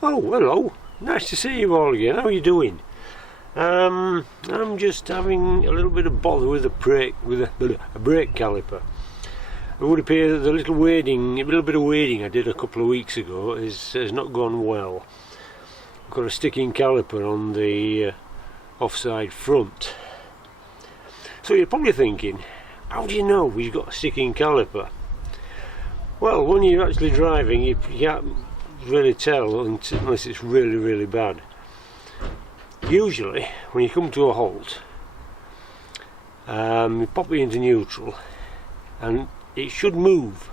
Oh, hello. Nice to see you all again. How are you doing? I'm just having a little bit of bother with a brake caliper. It would appear that a little bit of wading I did a couple of weeks ago has not gone well. I've got a sticking caliper on the offside front. So you're probably thinking, how do you know he's got a sticking caliper? Well, when you're actually driving, you can't really tell unless it's really, really bad. Usually, when you come to a halt, you pop it into neutral, and it should move.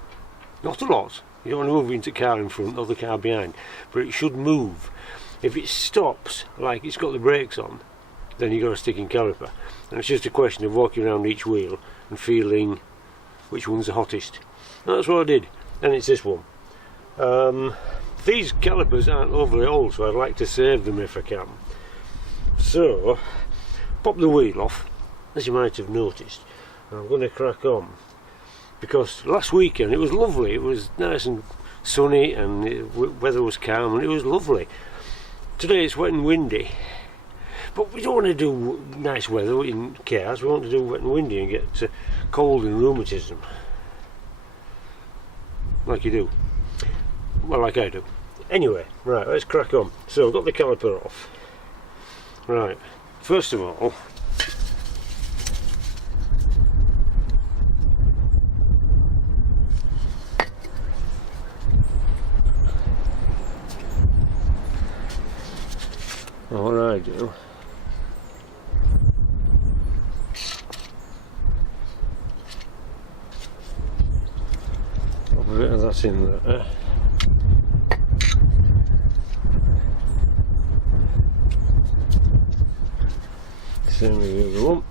Not a lot. You don't want to move into the car in front or the car behind, but it should move. If it stops, like it's got the brakes on, then you've got a sticking caliper. And it's just a question of walking around each wheel and feeling which one's the hottest. And that's what I did, and it's this one. These calipers aren't overly old, so I'd like to save them if I can. So, pop the wheel off, as you might have noticed, and I'm going to crack on. Because last weekend it was lovely, it was nice and sunny, and the weather was calm, and it was lovely. Today it's wet and windy, but we don't want to do nice weather in cars, we want to do wet and windy and get cold and rheumatism. Like you do. Well, like I do. Anyway, right, let's crack on. So, I've got the caliper off. Right, first of all, what I do, put a bit of that in there. Same with the other one.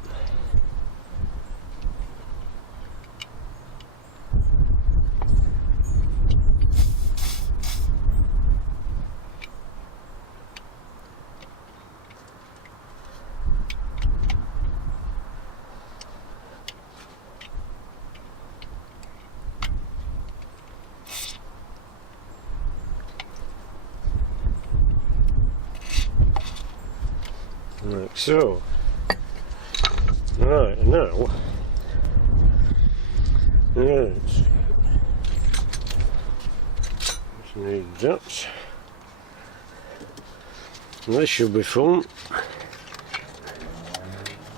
Like so. Right, now, let's need that. This should be fun.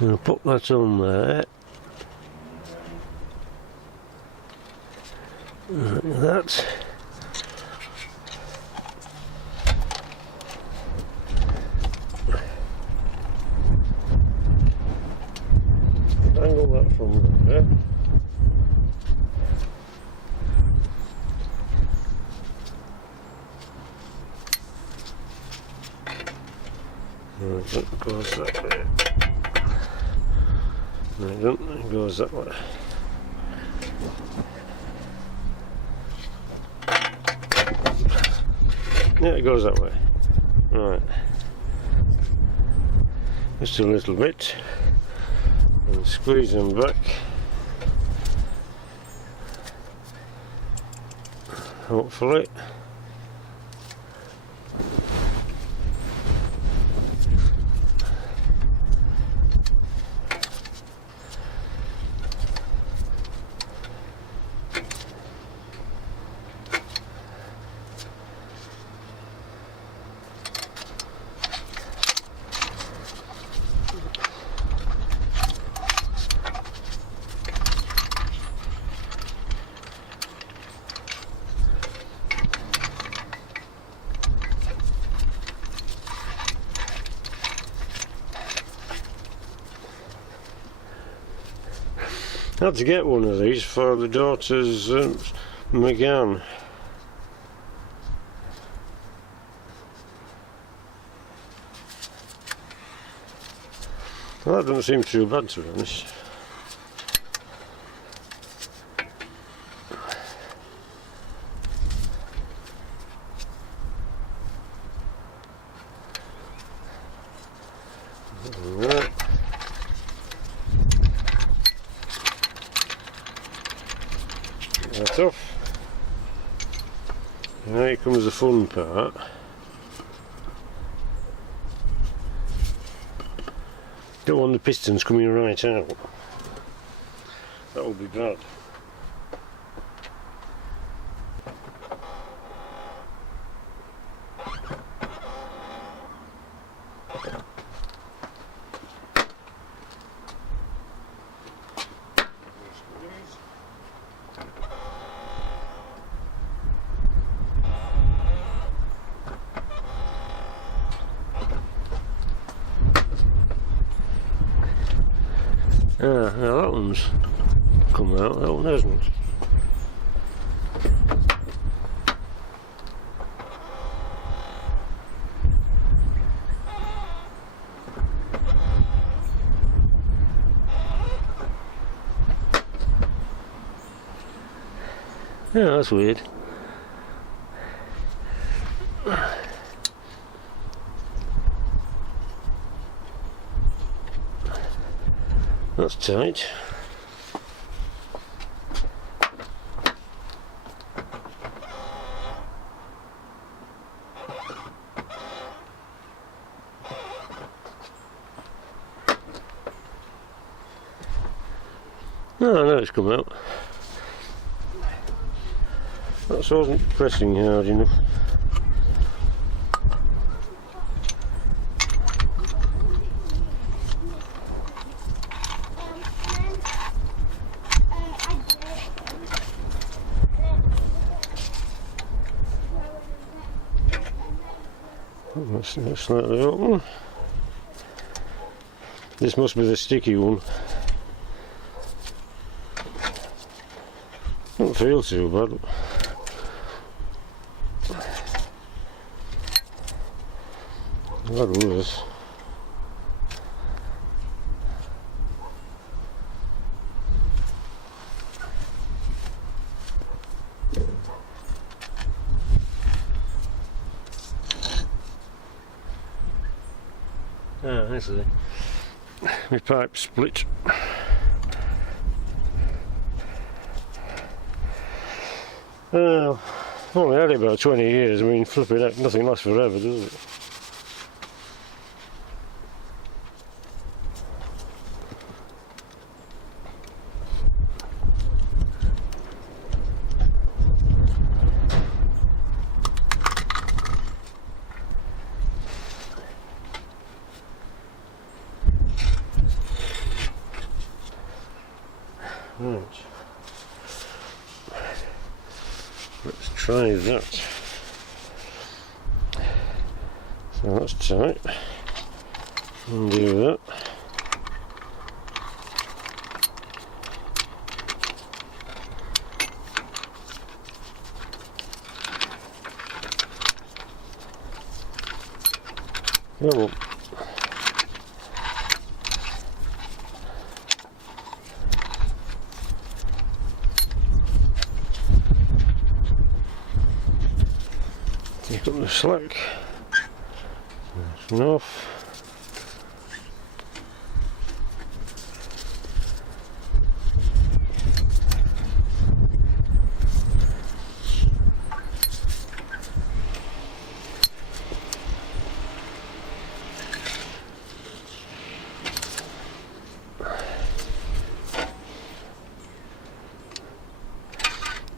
I'll put that on there. Like that. Angle that from there. Right, that goes that way. No, it doesn't, it goes that way. Yeah, it goes that way. Right. Just a little bit. And squeeze them back. Hopefully. I had to get one of these for the daughter's McGann. Well, that doesn't seem too bad, to be honest. Right. That off. Now here comes the fun part. Don't want the pistons coming right out. That will be bad. Ah, now that one's come out, that one hasn't. Yeah, that's weird. That's tight. No, I know it's come out. That wasn't pressing hard enough. That's slightly open. This must be the sticky one. Don't feel too bad. That was. Ah, I see. My pipe split. Well, I've only had it about 20 years. I mean, flipping heck, nothing lasts forever, does it? Right. Let's try that. So that's tight. Undo that. Oh. Take up the slack. That's enough.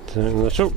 Tighten that up.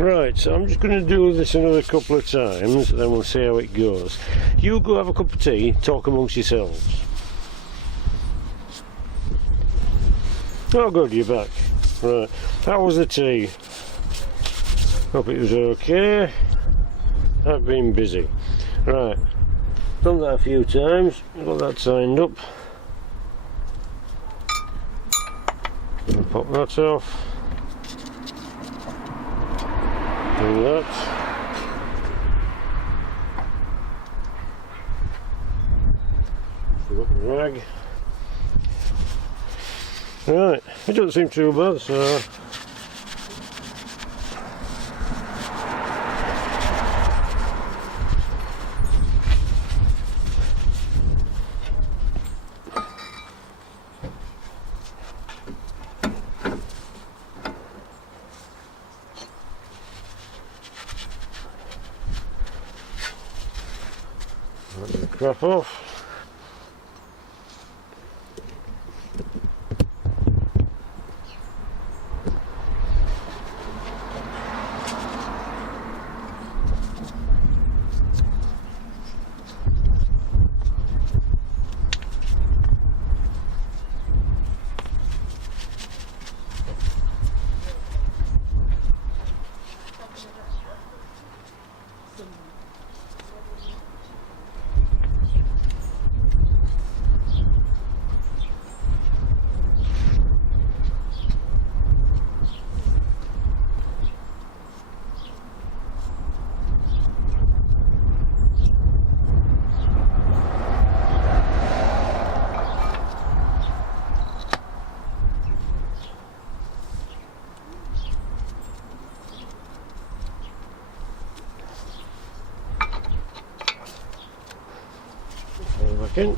Right, so I'm just going to do this another couple of times, then we'll see how it goes. You go have a cup of tea, talk amongst yourselves. Oh good, you're back. Right, how was the tea? Hope it was okay. I've been busy. Right, done that a few times, got that signed up. I'll pop that off. And that. Got the rag. Right, it doesn't seem too bad, so let the crap off. Back in.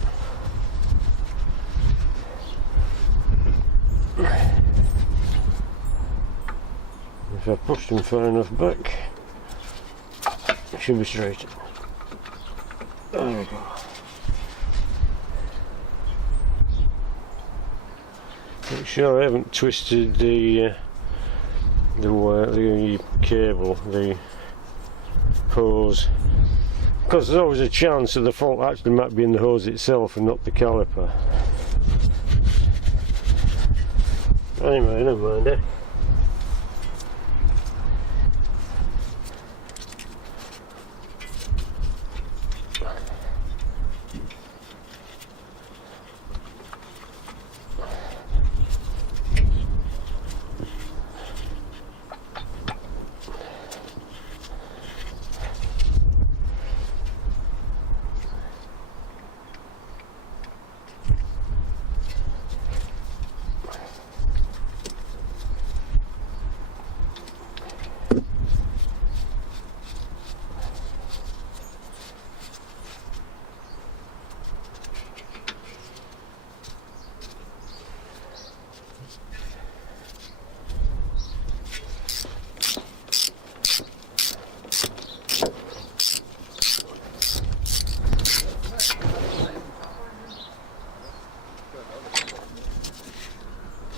If I push them far enough back, it should be straight. There we go. Make sure I haven't twisted the wire, the cable, the hose. Because there's always a chance that the fault actually might be in the hose itself and not the caliper. Anyway, never mind, eh?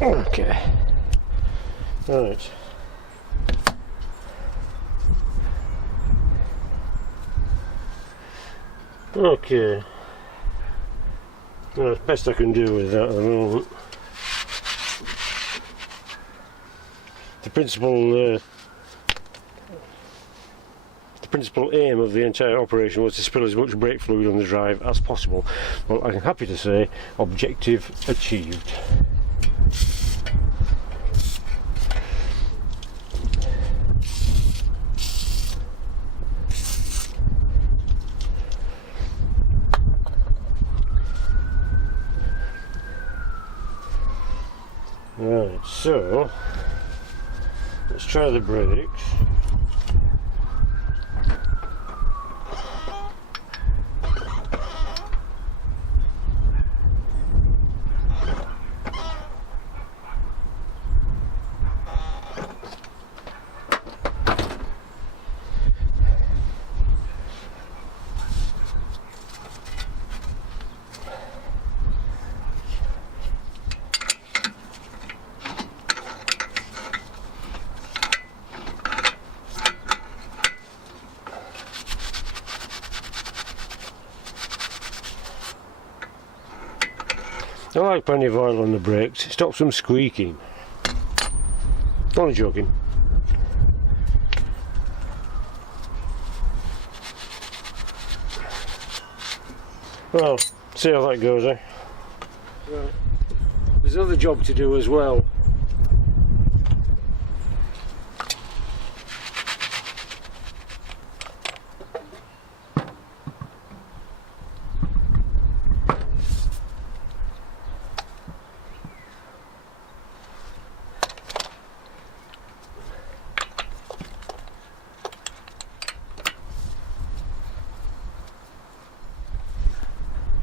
Okay. Right. Okay. Well, that's the best I can do with that at the moment. The principal aim of the entire operation was to spill as much brake fluid on the drive as possible. Well, I'm happy to say, objective achieved. Right, so let's try the brakes. I like plenty of oil on the brakes, it stops them squeaking. Only joking. Well, see how that goes, eh? Right. There's another job to do as well.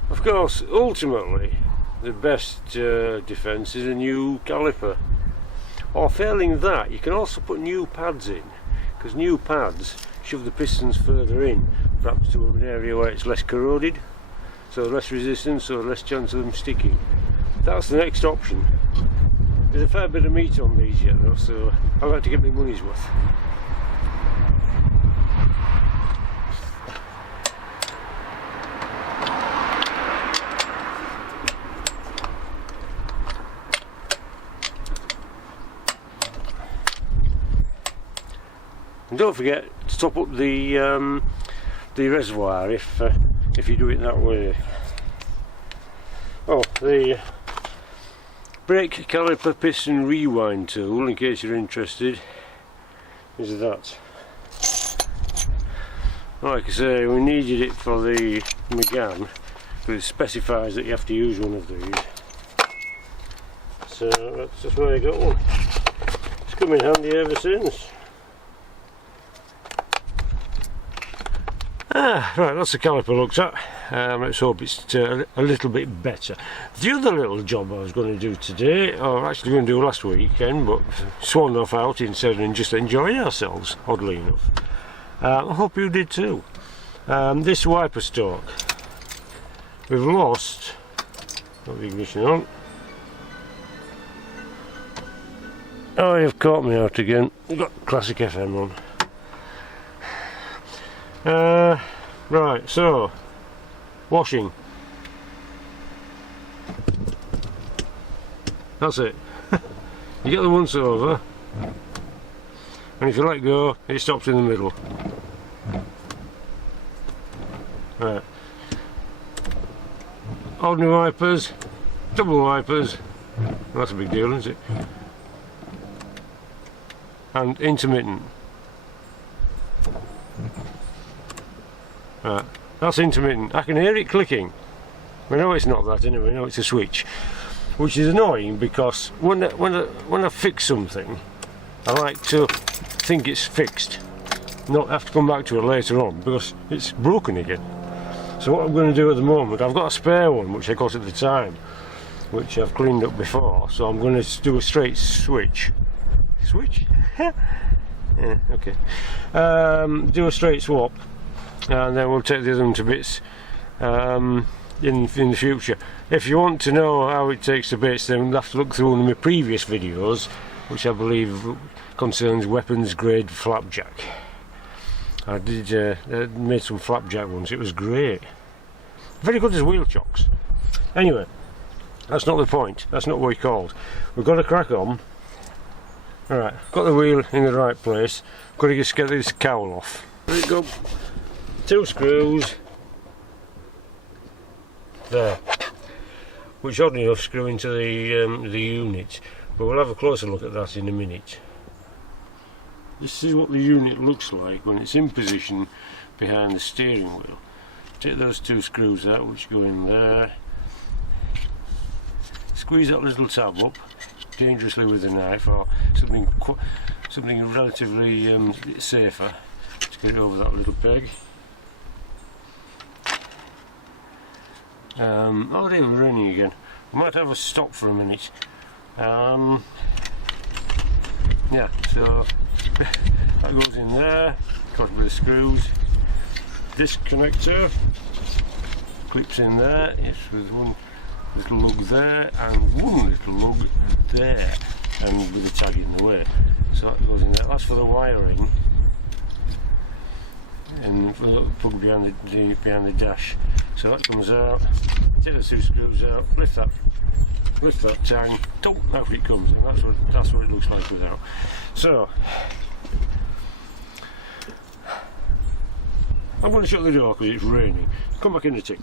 Of course, ultimately, the best defence is a new caliper. Or failing that, you can also put new pads in, because new pads shove the pistons further in, perhaps to an area where it's less corroded, so less resistance, so less chance of them sticking. That's the next option. There's a fair bit of meat on these yet though, so I like to get my money's worth. And don't forget to top up the reservoir if you do it that way. Oh, the brake caliper piston rewind tool, in case you're interested, is that. Like I say, we needed it for the McGann, because it specifies that you have to use one of these. So that's just why I got one. It's come in handy ever since. Right, that's the caliper looked at. Let's hope it's a little bit better. The other little job I was going to do today, or actually going to do last weekend, but swan off out instead of just enjoying ourselves, oddly enough. I hope you did too. This wiper stalk, we've lost, got the ignition on. Oh, you've caught me out again. We've got classic FM on. Right, so washing. That's it. You get the once over, and if you let go, it stops in the middle. Right. Ordinary wipers, double wipers. That's a big deal, isn't it? And intermittent. Right, that's intermittent. I can hear it clicking. I know it's not that anyway, I know it's a switch. Which is annoying because when I fix something, I like to think it's fixed, not have to come back to it later on because it's broken again. So what I'm going to do at the moment, I've got a spare one which I got at the time, which I've cleaned up before, so I'm going to do a straight switch. Switch? Yeah, okay. Do a straight swap, and then we'll take the other one to bits in the future. If you want to know how it takes to bits, then you'll have to look through one of my previous videos, which I believe concerns weapons grade flapjack. I made some flapjack once, it was great. Very good as wheel chocks. Anyway, that's not the point, that's not what we called. We've got to crack on. Alright, got the wheel in the right place, got to just get this cowl off. There you go. 2 screws. There. Which oddly enough screw into the unit, but we'll have a closer look at that in a minute. This is what the unit looks like when it's in position behind the steering wheel. Take those 2 screws out which go in there. Squeeze that little tab up dangerously with a knife or something relatively safer to get it over that little peg. Oh dear, we're raining again. We might have a stop for a minute. Yeah, so that goes in there, got with the screws. This connector clips in there, it's with one little lug there and one little lug there, and with the tag in the way. So that goes in there. That's for the wiring, and for the plug behind the dash. So that comes out, take the 2 screws out, lift that tang, off it comes, and that's what it looks like without. So I'm going to shut the door because it's raining. Come back in a tick.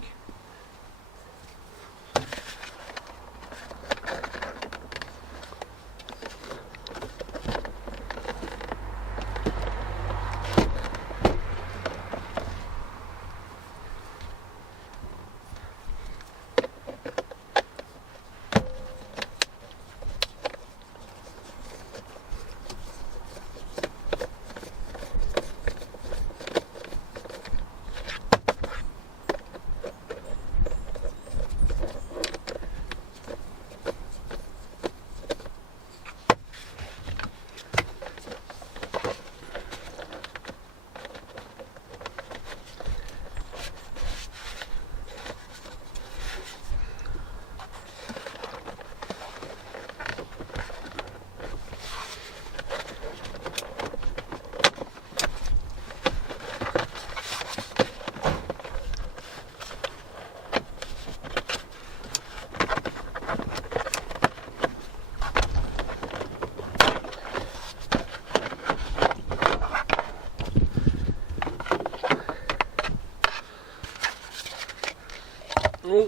Oh.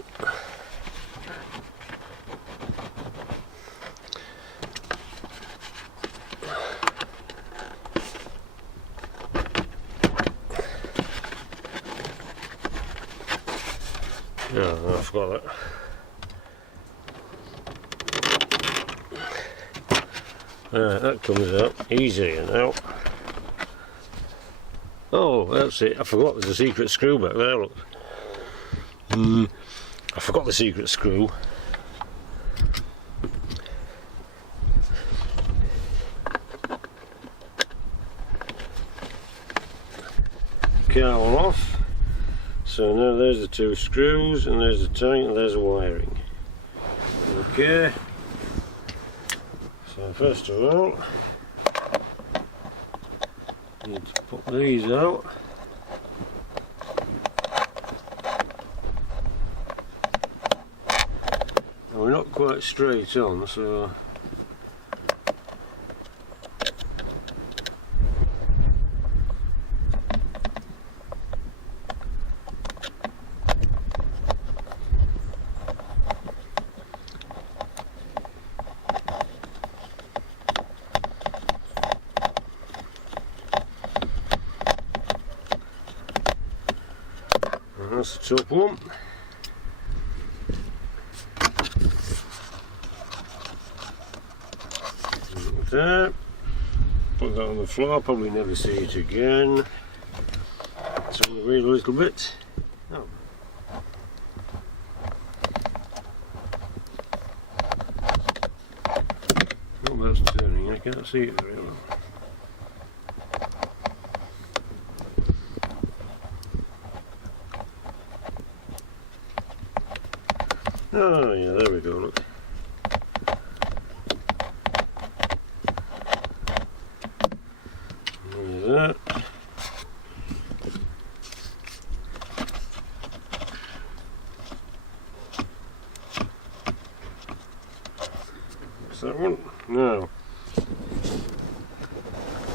Yeah, I forgot that. That comes out easier now. Oh, that's it. I forgot there's a secret screw back there. Look. I forgot the secret screw. Cowl off. So now there's the 2 screws, and there's the tank, and there's the wiring. Okay. So first of all, need to put these out. Now we're not quite straight on, so that's the top one. There. Put that on the floor, probably never see it again. It's on the wheel a little bit. Oh. Oh, that's turning, I can't see it very well. Oh yeah, there we go, look. That. What's that one? Now,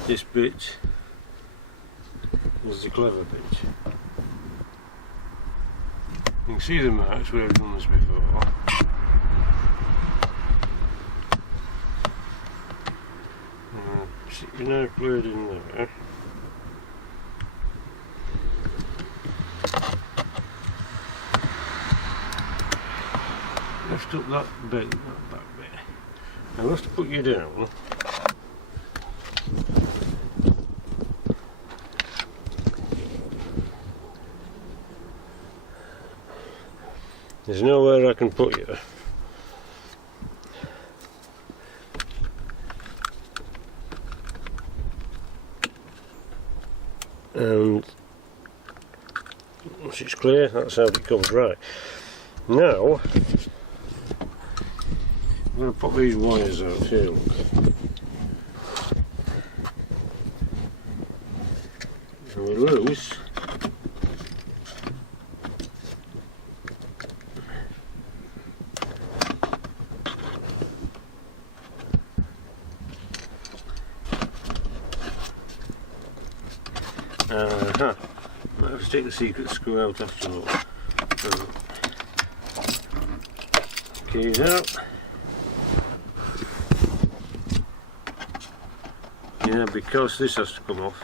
this bit is the clever bit. You can see the marks where I've done this before. Stick your knife blade in there. Lift up that bit, that back bit. Now we'll have to put you down. There's nowhere I can put you. And once it's clear, that's how it comes right. Now, I'm going to pop these wires out here, look. And we're loose. Might have to take the secret screw out after all. Keys out. Yeah, because this has to come off.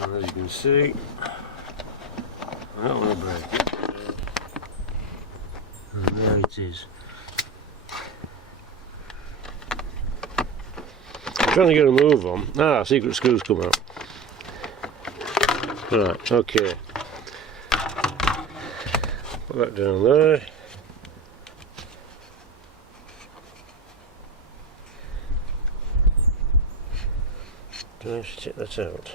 And as you can see, I don't want to break it. And there it is. I'm trying to get a move on. Ah, secret screws come out. Right, okay. Put that down there. Just take that out.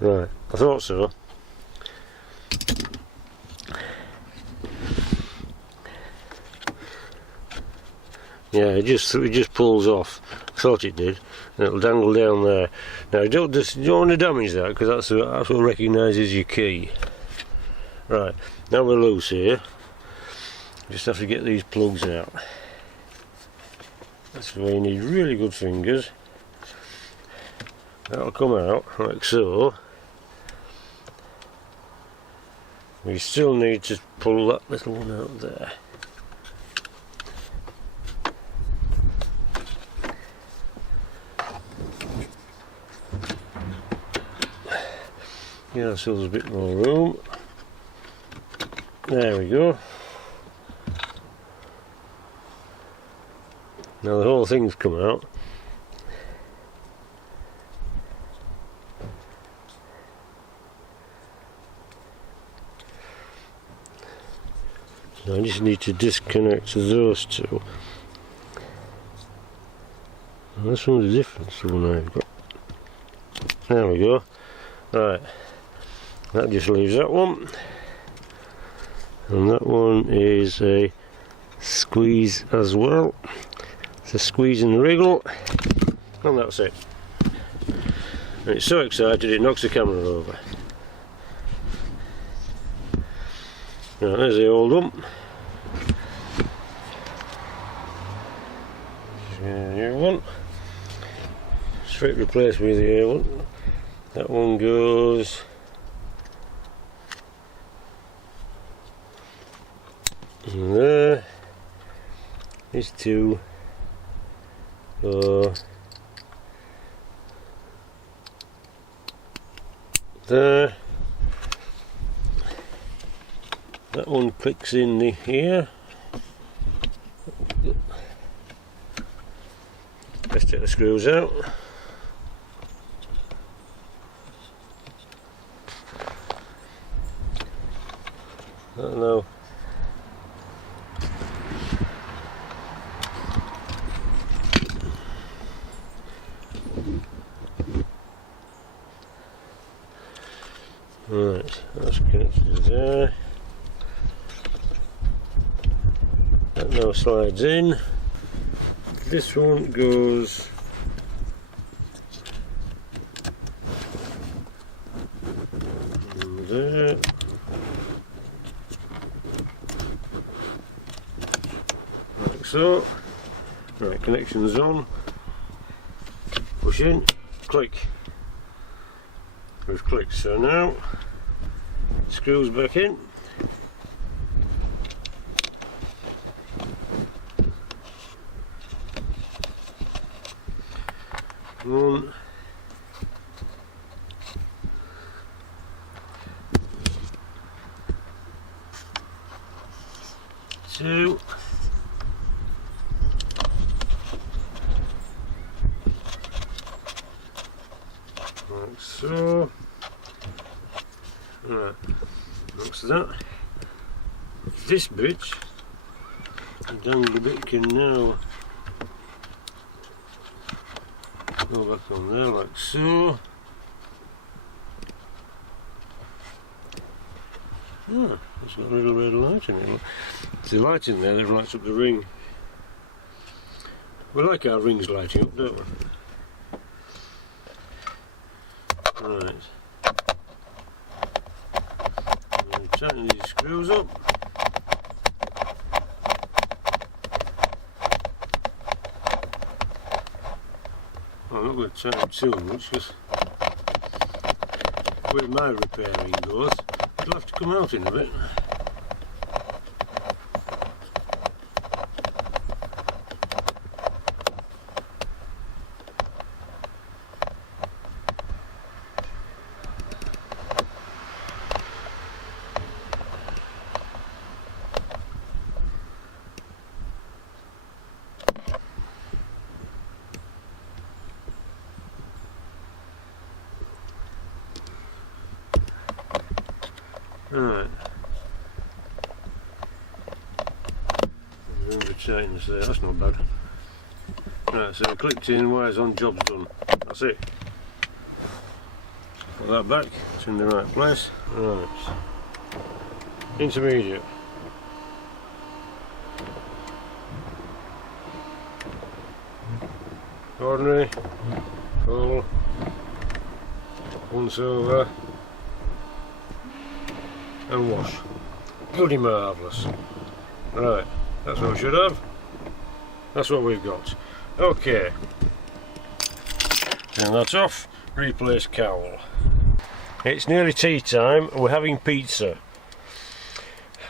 Right, I thought so. Yeah, it just pulls off. I thought it did, and it'll dangle down there. Now you don't want to damage that, because that's what recognises your key. Right, now we're loose here. Just have to get these plugs out. That's where you need really good fingers. That'll come out like so. We still need to pull that little one out there. Yeah, so there's a bit more room. There we go. Now the whole thing's come out. I just need to disconnect those two. And this one's different to the one I've got. There we go. Right, that just leaves that one. And that one is a squeeze as well. It's a squeeze and wriggle. And that's it. And it's so excited it knocks the camera over. Right, there's the old one. New one. Straight replace with the old one. That one goes in there. These two go there. That one clicks in here. Let's take the screws out. I don't know. Right, that's connected to there. That now slides in. This one goes there. Like so. Right, connection's on. Push in, click. We've clicked, so now screws back in. One, two, like so. Right, looks that. This bit, the dangle bit can now go back on there like so. Ah, it's got a little red light in it. It's the light in there that lights up the ring. We like our rings lighting up, don't we? Right. tighten these screws up. I'm not going to tighten too much because where my repairing goes, it'll have to come out in a bit. Right. Tightness there, that's not bad. Right, so clicked in, wires on, job's done. That's it. Put that back, it's in the right place. Right. Intermediate. Ordinary. Full. Once over. And wash. Bloody marvellous. Right, that's what we should have. That's what we've got. Okay. Turn that off. Replace cowl. It's nearly tea time. We're having pizza.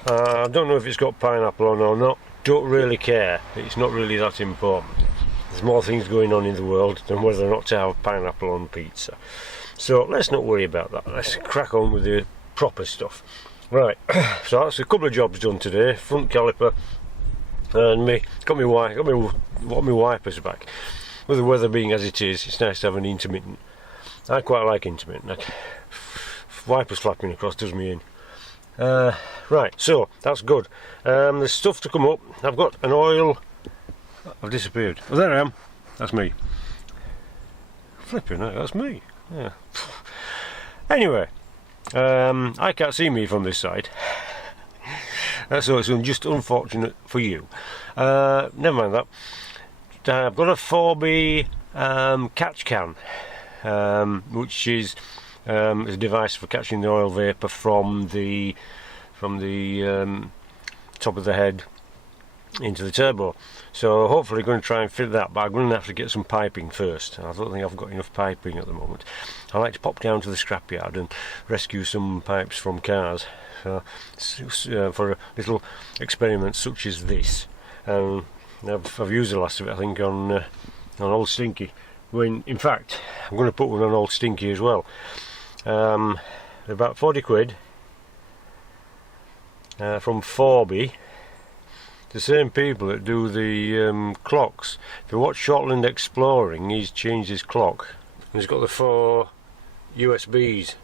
I don't know if it's got pineapple on or not. Don't really care. It's not really that important. There's more things going on in the world than whether or not to have pineapple on pizza. So let's not worry about that. Let's crack on with the proper stuff. Right, so that's a couple of jobs done today. Front caliper and got my wipers back. With the weather being as it is, it's nice to have an intermittent. I quite like intermittent. Like, wipers flapping across does me in. Right, so that's good. There's stuff to come up. I've got an oil. I've disappeared. Oh, there I am. That's me. Flipping out, that's me. Yeah. Anyway. I can't see me from this side, so it's just unfortunate for you. Never mind that. I've got a 4B catch can, which is a device for catching the oil vapour from the top of the head into the turbo. So hopefully going to try and fit that, but I'm going to have to get some piping first. I don't think I've got enough piping at the moment. I like to pop down to the scrapyard and rescue some pipes from cars for a little experiment such as this. I've used the last of it, I think, on Old Stinky. In fact, I'm going to put one on Old Stinky as well. About 40 quid from 4B. The same people that do the clocks. If you watch Shortland Exploring, he's changed his clock. He's got the 4 USBs.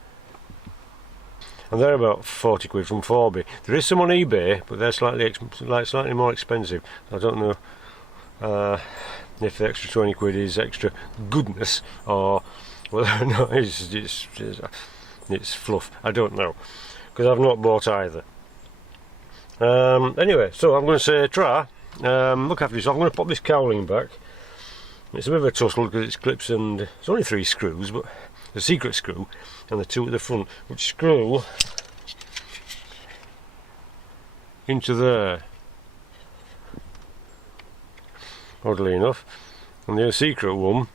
And they're about 40 quid from 4B. There is some on eBay, but they're slightly more expensive. I don't know if the extra 20 quid is extra goodness or whether or not it's fluff. I don't know, because I've not bought either. Anyway, so I'm going to say try. Look after yourself. I'm going to pop this cowling back. It's a bit of a tussle because it's clips and it's only 3 screws, but the secret screw and the 2 at the front, which screw into there, oddly enough, and the secret one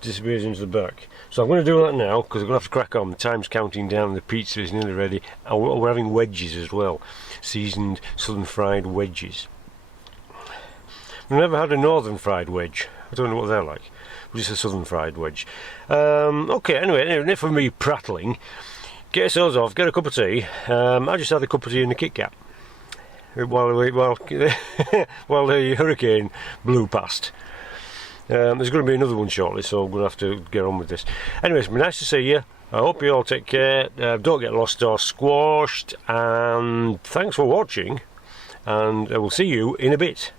disappears into the back. So I'm going to do that now because I'm going to have to crack on. The time's counting down, the pizza is nearly ready, and we're having wedges as well, seasoned southern fried wedges. We've never had a northern fried wedge. I don't know what they're like, but it's a southern fried wedge. Okay, anyway, enough of me prattling. Get yourselves off, get a cup of tea. I just had a cup of tea and a Kit Kat while the hurricane blew past. There's going to be another one shortly, so I'm going to have to get on with this. Anyway, it's been nice to see you. I hope you all take care. Don't get lost or squashed. And thanks for watching. And I will see you in a bit.